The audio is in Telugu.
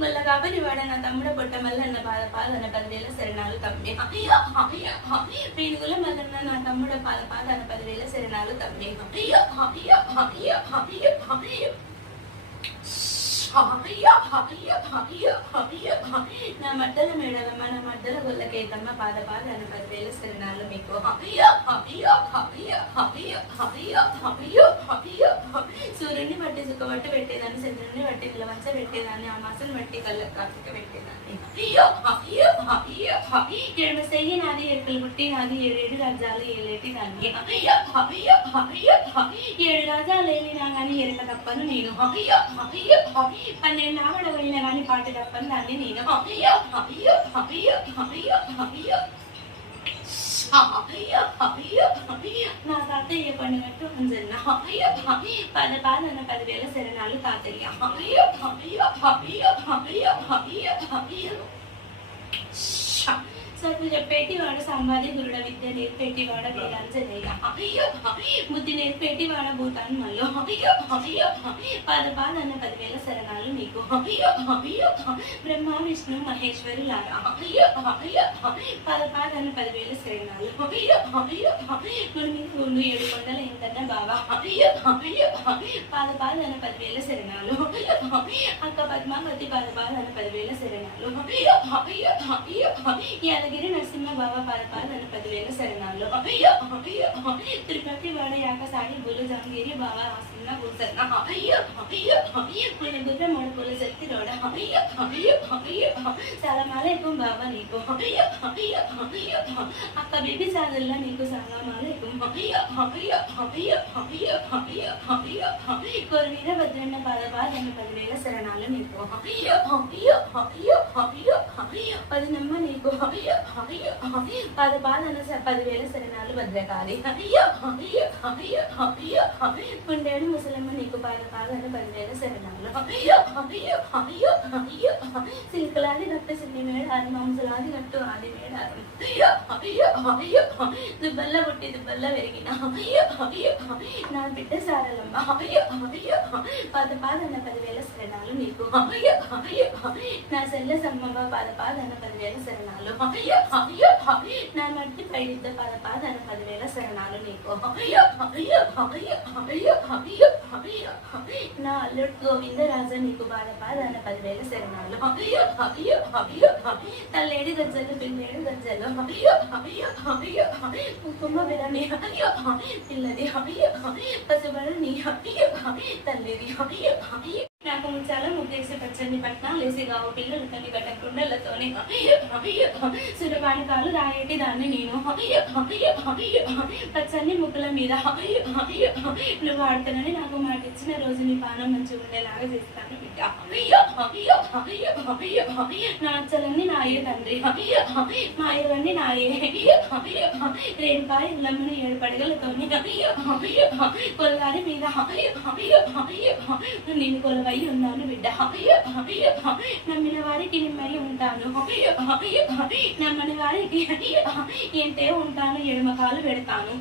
మళ్ళా కాబట్టి వాడ నా తమ్ముడ పొట్ట మల్లన్న పాద పాదన 10,000 శరణాలు తమ్మి. పీనుగుల మల్లన్న నా తమ్ముడ పాద పాదన 10,000 శరణాలు తమ్మి. నా మడ్డల మేడలమ్మ నా మడ్డల గొల్లకేతమ్మ పాద పాదన 10,000 శరణాలు మీకు. సూర్యుడిని బట్టి సుఖబట్టి పెట్టేదాన్ని, చంద్రుడిని బట్టి నిలవంచ పెట్టేదాన్ని, ఆ మాసం బట్టి కళ్ళ కార్తీక పెట్టేదాన్ని. ఎడమ సెయ్యి నాది, ఎరుకలు పుట్టి నాది, 7 రాజ్యాలు ఏలేటి దాన్ని. 7 రాజ్యాలు ఏలినా గాని ఎరక తప్పను నేను. 12 ఆవడవైనా గాని పాట తప్పను దాన్ని నేను. నా తాతయ్య పండినట్టు అంజన్న పాద పాదన 10,000 శరణాలు తాతయ్య. చదువు చెప్పేటి వాడు సంవాది గురుడ, విద్య నేర్పేటి వాడ వీరాంజనేయ, బుద్ధి నేర్పేటి వాడ భూతాన్ మల్లో. పాద పాదన 10,000 శరణాలు నీకు. బ్రహ్మ విష్ణు మహేశ్వరులారా పాద పాదన 10,000 శరణాలు. గుడి మీద గుండు 7 కొండల ఎంకన్నా బాబా పాద పాదన 10,000 శరణాలు. అక్క పద్మావతి పాద పాదన 10,000 శరణాలు. యాదగిరి నరసింహ బాబా పాద పాదన 10,000 శరణాలు. తిరుపతి వాడ యాక సాహిబులు జంగిరి బాబా ఆసన్న భూసన్న గుర్ర మడుపుల శక్తి రోడ సలామాలైకుం బాబా నీకు. అక్క బీబీ సాదుల్లా నీకు సలామాలైకుం. కొరవీర భద్రన్న పాద పాదన 10,000 శరణాలు నీకు. పదినమ్మ నీకు పాద పాదన 10,000 శరణాలు భద్రకాళి. పుండేడు ముసలమ్మ నీకు పాద పాదన 10,000 శరణాలు. సిల్కలాది గట్టు సిన్ని మేడారు, మాంసలాది గట్టు ఆది మేడారు, దుబ్బల్ల పుట్టి దుబ్బల్ల పెరిగిన నా బిడ్డ సారలమ్మ పాద పాదన 10,000 శరణాలు నీకు. నా సెల్ల సమ్మమ్మ పాద పాదన 10,000 శరణాలు. నా మట్టి పైడిద్ద పాద పాదన 10,000 శరణాలు నీకు. నా అల్లుడు గోవిందరాజ నీకు పాద పాదన 10,000 శరణాలు. తల్లేడు గజ్జలు పిల్లేడు గజ్జలు కుంకుమ బిరని పిల్లది పసుబడుని తల్లిది. నాకు చాలా ముగ్గేసి పచ్చని పట్నం లేసి గావు పిల్లలు తల్లి గట్ట కుండలతోని సురపానకాలు రాయేటి దాన్ని నేను. పచ్చని ముక్కుల మీద నువ్వు ఆడుతానని నాకు మాట ఇచ్చిన రోజు నీ పానం మంచిగా ఉండేలాగా చేస్తాను బిడ్డ. నా అచ్చలన్నీ నాయే తండ్రి, మాయలన్నీ నాయే. రేణుపాయ ఇళ్ళమ్మను 7 పడగలతోని కొల్లారి మీద నేను కొలవై ఉన్నాను బిడ్డ. నమ్మిన వారికి నిమ్మై ఉంటాను, నమ్మని వారికి ఏంటే ఉంటాను, ఎడమ కాలు పెడతాను.